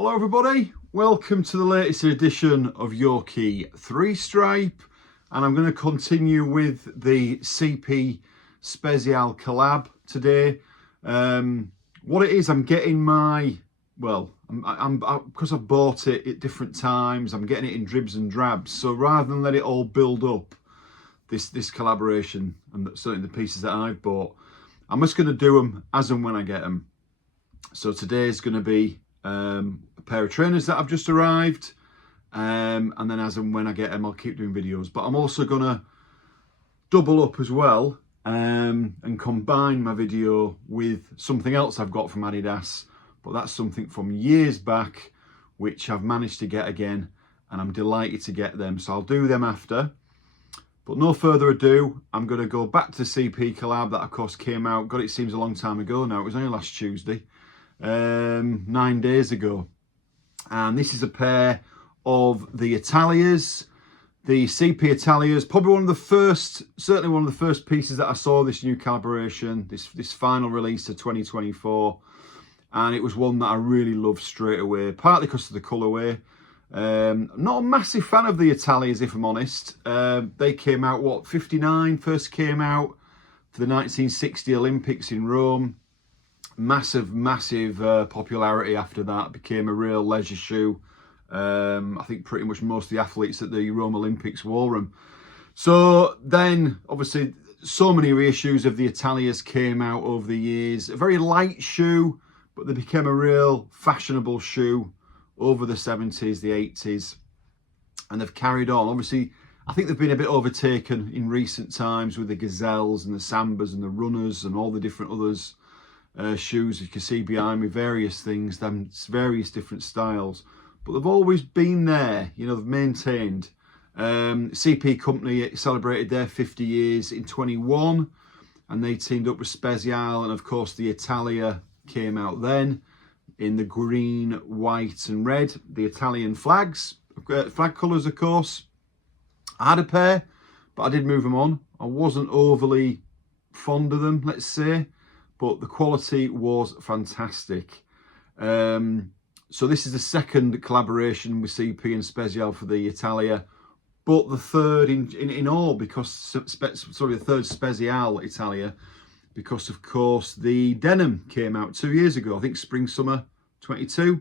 Hello everybody, welcome to the latest edition of Yorkshire 3-stripe, and I'm going to continue with the CP SPZL collab today. What it is, I'm getting my, because I've bought it at different times, I'm getting it in dribs and drabs, so rather than let it all build up, this collaboration, and certainly the pieces that I've bought, I'm just going to do them as and when I get them. So today's going to be a pair of trainers that have just arrived, and then as and when I get them I'll keep doing videos, but I'm also going to double up as well and combine my video with something else I've got from Adidas, but that's something from years back which I've managed to get again, and I'm delighted to get them, so I'll do them after. But no further ado, I'm going to go back to the CP collab that of course came out, God, it seems a long time ago now, it was only last Tuesday, 9 days ago. And this is a pair of the Italias, the CP Italias, probably one of the first, certainly one of the first pieces that I saw this new calibration, this final release of 2024. And it was one that I really loved straight away, partly because of the colourway. Not a massive fan of the Italias, if I'm honest. They came out, what, 59 first came out for the 1960 Olympics in Rome. Massive popularity after that, became a real leisure shoe. I think pretty much most of the athletes at the Rome Olympics wore them. So then obviously so many reissues of the Italias came out over the years. A very light shoe, but they became a real fashionable shoe over the 70s, the 80s, and they've carried on. Obviously I think they've been a bit overtaken in recent times with the Gazelles and the Sambas and the Runners and all the different others. Shoes you can see behind me, various things, them various different styles, but they've always been there, you know, they've maintained. CP Company celebrated their 50 years in 21, and they teamed up with SPZL, and of course the Italia came out then in the green, white and red, the Italian flags, flag colours of course. I had a pair, but I did move them on. I wasn't overly fond of them, let's say, but the quality was fantastic. So this is the second collaboration with CP and SPZL for the Italia, but the third in all, because the third SPZL Italia, because of course the denim came out 2 years ago, I think spring summer 22.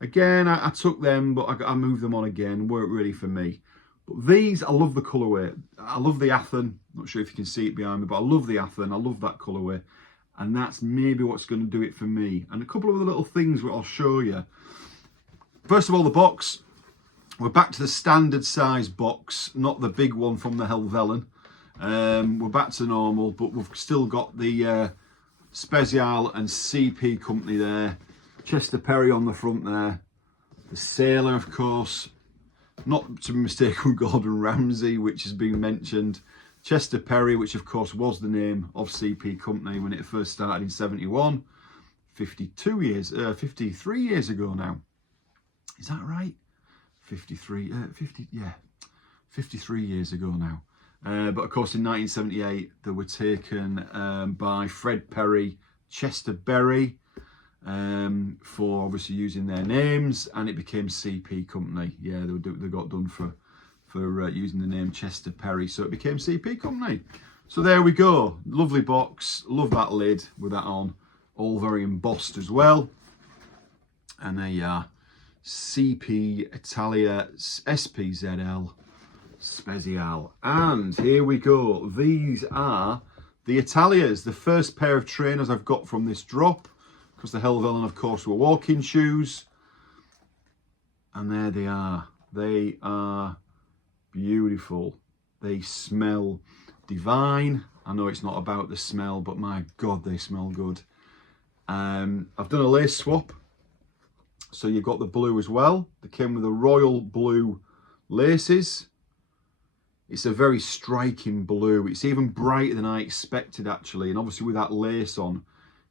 Again, I took them, but I moved them on again, weren't really for me. But these, I love the colourway. I love the Athen, not sure if you can see it behind me, but I love the Athen, I love that colourway. And that's maybe what's going to do it for me. And a couple of other little things that I'll show you. First of all, the box. We're back to the standard size box, not the big one from the Helvellyn. We're back to normal, but we've still got the SPZL and CP Company there. Chester Perry on the front there. The Sailor, of course. Not to be mistaken with Gordon Ramsay, which has been mentioned. Chester Perry, which of course was the name of CP Company when it first started in 71, 53 years ago now. Is that right? 53 years ago now. But of course in 1978 they were taken by Fred Perry, Chester Berry, for obviously using their names, and it became CP Company. Yeah, they got done for using the name Chester Perry, so it became CP Company. So there we go, lovely box, love that lid with that on, all very embossed as well. And there you are, CP Italia SPZL SPZL. And here we go, these are the Italias, the first pair of trainers I've got from this drop, because the Helvellyn of course were walking shoes. And there they are beautiful. They smell divine. I know it's not about the smell, but my God, they smell good. I've done a lace swap, so you've got the blue as well. They came with the royal blue laces. It's a very striking blue. It's even brighter than I expected actually, and obviously with that lace on,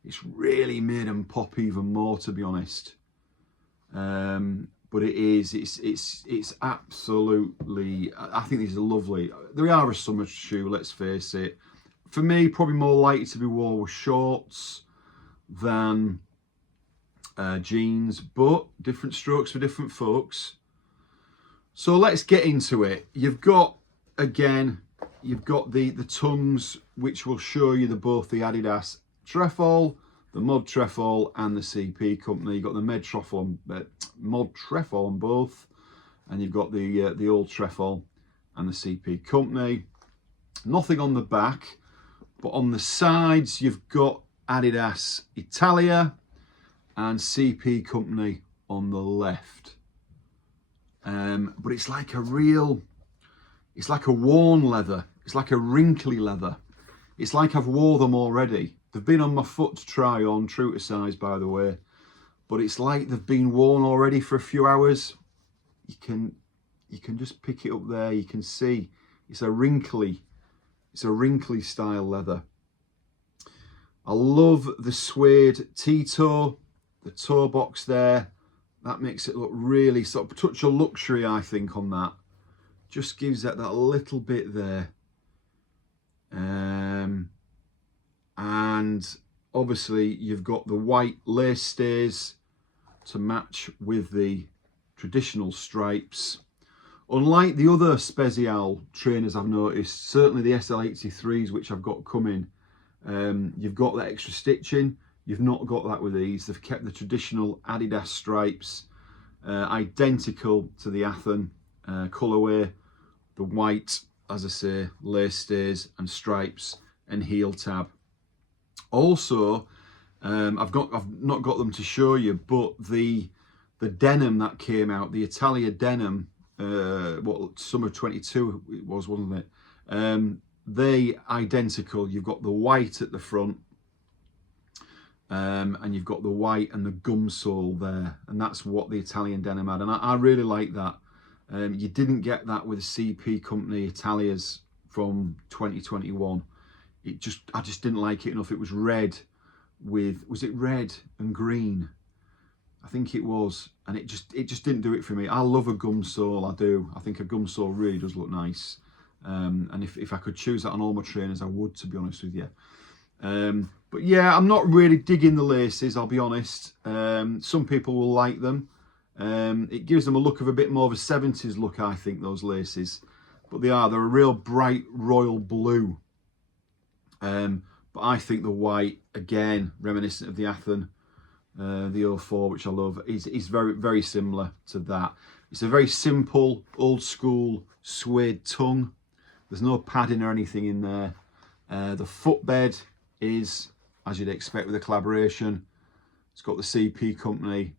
it's really made them pop even more, to be honest. But it's absolutely, I think these are lovely. They are a summer shoe, let's face it. For me, probably more likely to be worn with shorts than jeans, but different strokes for different folks. So let's get into it. You've got, again, you've got the tongues, which will show you both the Adidas trefoil, the mod trefoil, and the CP company. You've got the mod trefoil on both, and you've got the old trefoil and the CP company. Nothing on the back, but on the sides you've got Adidas Italia and CP company on the left. But it's like a worn leather. It's like a wrinkly leather. It's like I've wore them already. They've been on my foot to try on, true to size by the way. But it's like they've been worn already for a few hours. You can just pick it up there. You can see it's a wrinkly style leather. I love the suede T-toe, the toe box there. That makes it look really sort of touch of luxury, I think, on that. Just gives that little bit there. And obviously you've got the white lace stays to match with the traditional stripes. Unlike the other SPZL trainers I've noticed, certainly the SL83s which I've got coming, you've got that extra stitching. You've not got that with these. They've kept the traditional Adidas stripes, identical to the Athen colourway. The white, as I say, lace stays and stripes and heel tab. Also, I've not got them to show you, but the denim that came out, the Italia denim, what summer 22 it was, wasn't it? They identical. You've got the white at the front, and you've got the white and the gum sole there, and that's what the Italian denim had, and I really like that. You didn't get that with the CP company Italias from 2021. I just didn't like it enough. It was red with, was it red and green? I think it was, and it just didn't do it for me. I love a gum sole, I do. I think a gum sole really does look nice. And if I could choose that on all my trainers, I would, to be honest with you. But yeah, I'm not really digging the laces, I'll be honest. Some people will like them. It gives them a look of a bit more of a 70s look, I think, those laces. But they're a real bright royal blue. But I think the white, again, reminiscent of the Athen, the 04, which I love, is very, very similar to that. It's a very simple, old school suede tongue. There's no padding or anything in there. The footbed is, as you'd expect with a collaboration, it's got the CP company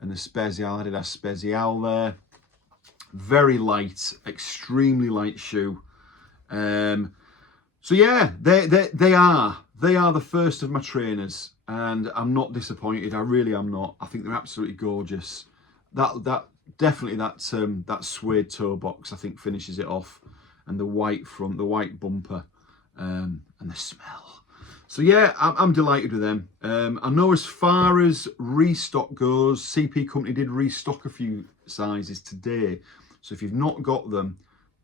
and the SPZL, Adidas SPZL there. Very light, extremely light shoe. So yeah, they are the first of my trainers, and I'm not disappointed. I really am not. I think they're absolutely gorgeous. That definitely that suede toe box, I think, finishes it off, and the white front, the white bumper, and the smell. So yeah, I'm delighted with them. I know as far as restock goes, CP company did restock a few sizes today. So if you've not got them,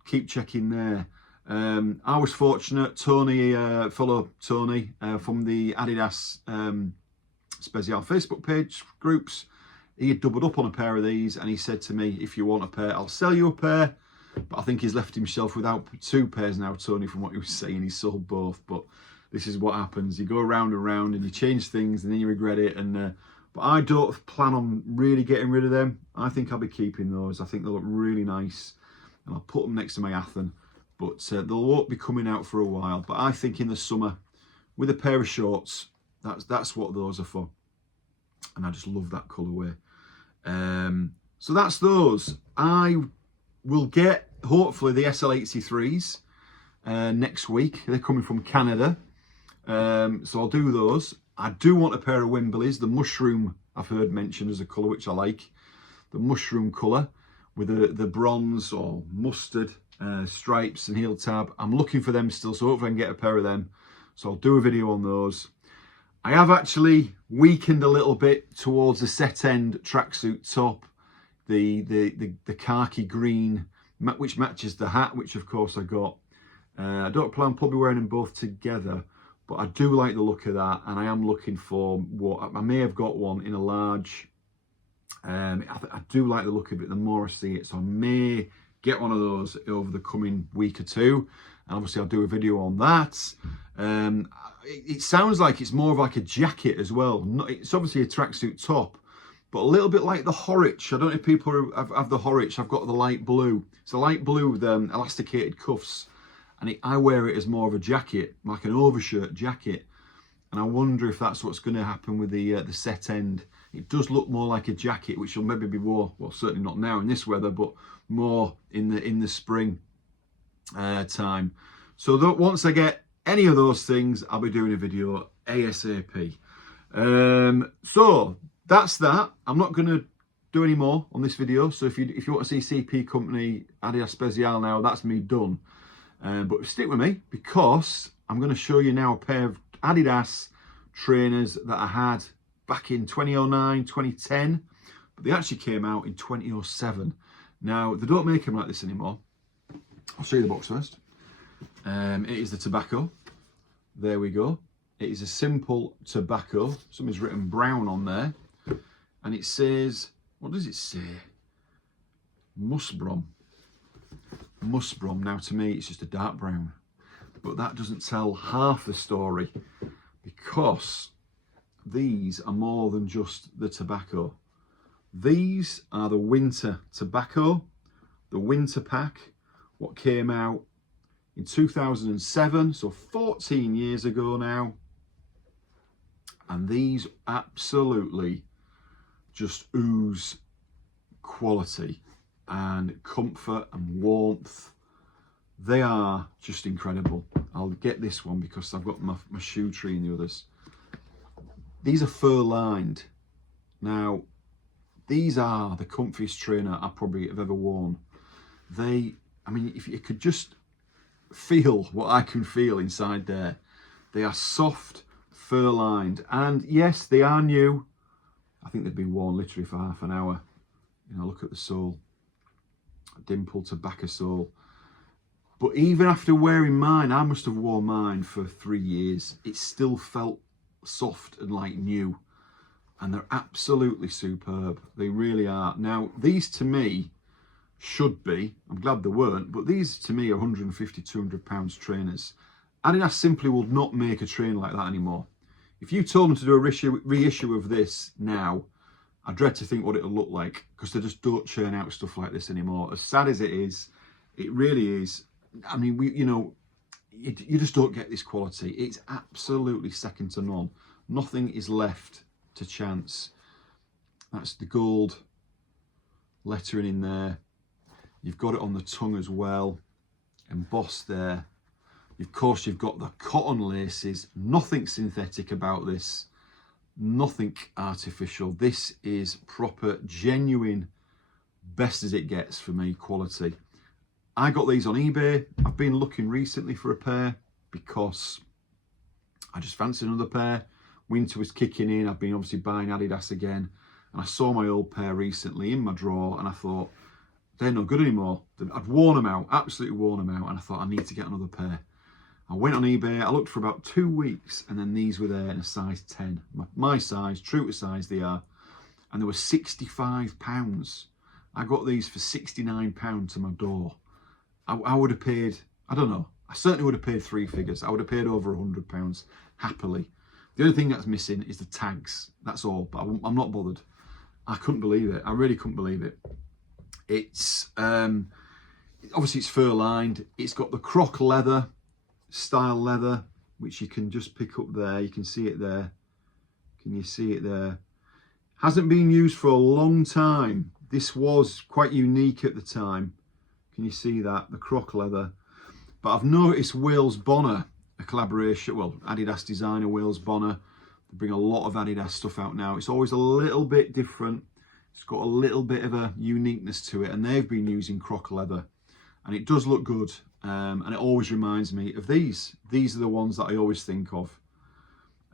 keep checking there. I was fortunate, Tony, fellow Tony from the Adidas SPZL Facebook page groups, he had doubled up on a pair of these, and he said to me, if you want a pair, I'll sell you a pair. But I think he's left himself without two pairs now, Tony, from what he was saying. He sold both, but this is what happens. You go round and round and you change things and then you regret it. And but I don't plan on really getting rid of them. I think I'll be keeping those. I think they look really nice, and I'll put them next to my Athen. But they won't be coming out for a while. But I think in the summer, with a pair of shorts, that's what those are for. And I just love that colourway. So that's those. I will get, hopefully, the SL83s next week. They're coming from Canada. So I'll do those. I do want a pair of Wimbleys. The mushroom, I've heard mentioned as a colour, which I like. The mushroom colour with the bronze or mustard stripes and heel tab. I'm looking for them still, so hopefully I can get a pair of them. So I'll do a video on those. I have actually weakened a little bit towards the set end tracksuit top, the khaki green, which matches the hat, which of course I got. I don't plan on probably wearing them both together, but I do like the look of that, and I am looking for what I may have got one in a large. I do like the look of it the more I see it, so I may get one of those over the coming week or two, and obviously I'll do a video on that. It sounds like it's more of like a jacket as well. It's obviously a tracksuit top, but a little bit like the Horwich. I don't know if people have the Horwich. I've got the light blue. It's a light blue with elasticated cuffs, and I wear it as more of a jacket, like an overshirt jacket. And I wonder if that's what's going to happen with the set end. It does look more like a jacket, which will maybe be more, well, certainly not now in this weather, but more in the spring time. So once I get any of those things, I'll be doing a video ASAP. So that's that. I'm not going to do any more on this video. So if you want to see CP Company Adidas SPZL now, that's me done. But stick with me, because I'm going to show you now a pair of Adidas trainers that I had back in 2009, 2010, but they actually came out in 2007. Now, they don't make them like this anymore. I'll show you the box first. It is the Tobacco. There we go. It is a simple Tobacco. Something's written brown on there. And it says, what does it say? Musbrom. Musbrom. Now, to me, it's just a dark brown. But that doesn't tell half the story, because these are more than just the Tobacco. These are the winter Tobacco, the winter pack, what came out in 2007, so 14 years ago now. And these absolutely just ooze quality and comfort and warmth. They are just incredible. I'll get this one because I've got my shoe tree in the others. These are fur lined. Now, these are the comfiest trainer I probably have ever worn. I mean, if you could just feel what I can feel inside there. They are soft, fur lined, and yes, they are new. I think they've been worn literally for half an hour. You know, look at the sole. A dimpled Tobacco sole. But even after wearing mine, I must have worn mine for 3 years, it still felt soft and like new. And they're absolutely superb. They really are. Now, these to me should be, I'm glad they weren't, but these to me are 150, 200 pounds trainers. Adidas simply will not make a trainer like that anymore. If you told them to do a reissue of this now, I dread to think what it'll look like, because they just don't churn out stuff like this anymore. As sad as it is, it really is. I mean, you just don't get this quality. It's absolutely second to none. Nothing is left to chance. That's the gold lettering in there. You've got it on the tongue as well, embossed there. Of course, you've got the cotton laces. Nothing synthetic about this. Nothing artificial. This is proper, genuine, best as it gets for me quality. I got these on eBay. I've been looking recently for a pair because I just fancied another pair. Winter was kicking in. I've been obviously buying Adidas again. And I saw my old pair recently in my drawer, and I thought, they're not good anymore. I'd worn them out, absolutely worn them out. And I thought, I need to get another pair. I went on eBay. I looked for about 2 weeks, and then these were there in a size 10. My size, true to size they are. And they were £65. I got these for £69 to my door. I would have paid, I don't know, I certainly would have paid 3 figures. I would have paid over £100 happily. The only thing that's missing is the tags. That's all, but I'm not bothered. I couldn't believe it. I really couldn't believe it. It's, obviously it's fur lined. It's got the croc leather, style leather, which you can just pick up there. You can see it there. Can you see it there? Hasn't been used for a long time. This was quite unique at the time. Can you see that? The croc leather. But I've noticed Wales Bonner, a collaboration, well, Adidas designer Wales Bonner. They bring a lot of Adidas stuff out now. It's always a little bit different. It's got a little bit of a uniqueness to it, and they've been using croc leather. And it does look good, and it always reminds me of these. These are the ones that I always think of.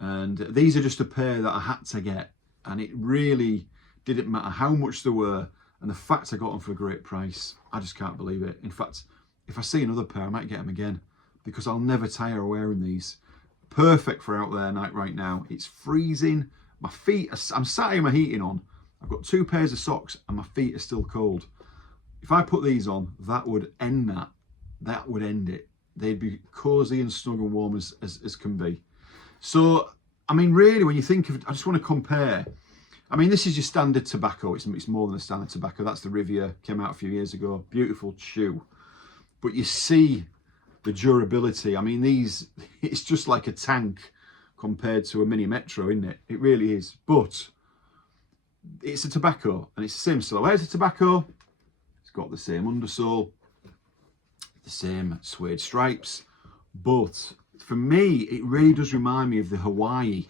And these are just a pair that I had to get, and it really didn't matter how much they were. And the fact I got them for a great price, I just can't believe it. In fact, if I see another pair, I might get them again, because I'll never tire of wearing these. Perfect for out there night right now. It's freezing. My feet, I'm sat here with my heating on. I've got 2 pairs of socks and my feet are still cold. If I put these on, that would end that. That would end it. They'd be cozy and snug and warm as can be. So, I mean, really, when you think of, I just want to compare. I mean, this is your standard tobacco. It's more than a standard tobacco. That's the Riviera, came out a few years ago. Beautiful shoe. But you see the durability. I mean, these, it's just like a tank compared to a mini Metro, isn't it? It really is. But it's a tobacco and it's the same silhouette as a tobacco. It's got the same undersole, the same suede stripes. But for me, it really does remind me of the Hawaii,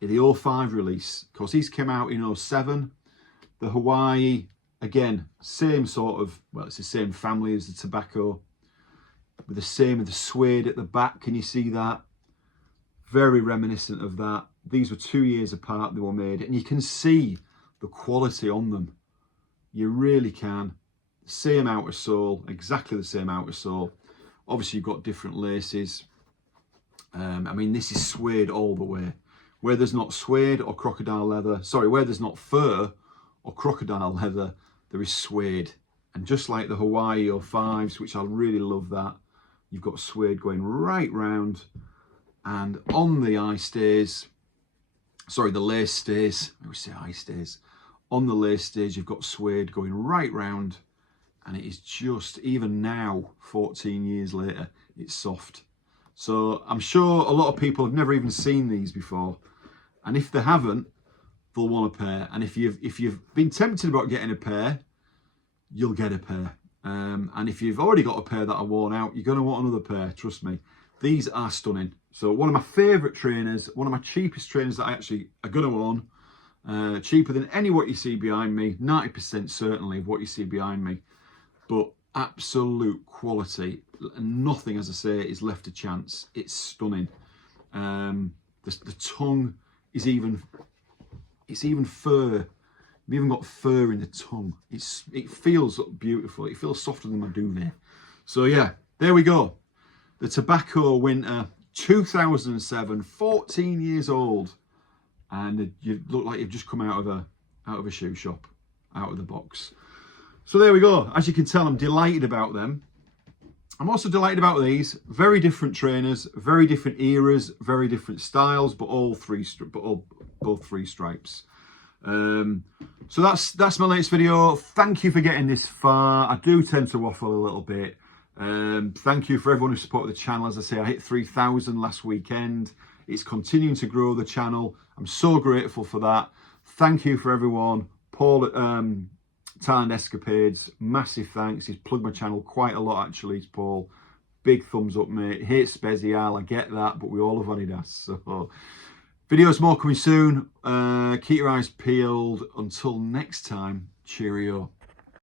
the 05 release. Of course, these came out in 07. The Hawaii, again, same sort of, well, it's the same family as the tobacco, with the suede at the back. Can you see that? Very reminiscent of that. These were 2 years apart, they were made, and you can see the quality on them. You really can. Same outer sole, exactly the same outer sole. Obviously, you've got different laces. I mean, this is suede all the way. Where there's not suede or crocodile leather, sorry, where there's not fur or crocodile leather, there is suede. And just like the Hawaii 05s, which I really love that, you've got suede going right round. And on the eye stays, sorry, the lace stays, I always say eye stays. On the lace stays, you've got suede going right round. And it is just, even now, 14 years later, it's soft. So I'm sure a lot of people have never even seen these before. And if they haven't, they'll want a pair. And if you've been tempted about getting a pair, you'll get a pair. And if you've already got a pair that are worn out, you're going to want another pair, trust me. These are stunning. So one of my favourite trainers, one of my cheapest trainers that I actually are going to own, cheaper than any what you see behind me, 90% certainly of what you see behind me. But absolute quality, nothing, as I say, is left to chance. It's stunning. The tongue is even fur. We've even got fur in the tongue. It feels beautiful. It feels softer than my duvet. So yeah, there we go. The Tobacco Winter 2007, 14 years old, and you look like you've just come out of a shoe shop, out of the box. So there we go. As you can tell, I'm delighted about them. I'm also delighted about these. Very different trainers, very different eras, very different styles, but both three stripes. So that's my latest video. Thank you for getting this far. I do tend to waffle a little bit. Thank you for everyone who supported the channel. As I say, I hit 3,000 last weekend. It's continuing to grow the channel. I'm so grateful for that. Thank you for everyone. Paul Talent Escapades, massive thanks. He's plugged my channel quite a lot actually, Paul. Big thumbs up, mate. Hate SPZL, I get that, but we all love Adidas. So videos more coming soon. Keep your eyes peeled. Until next time, cheerio.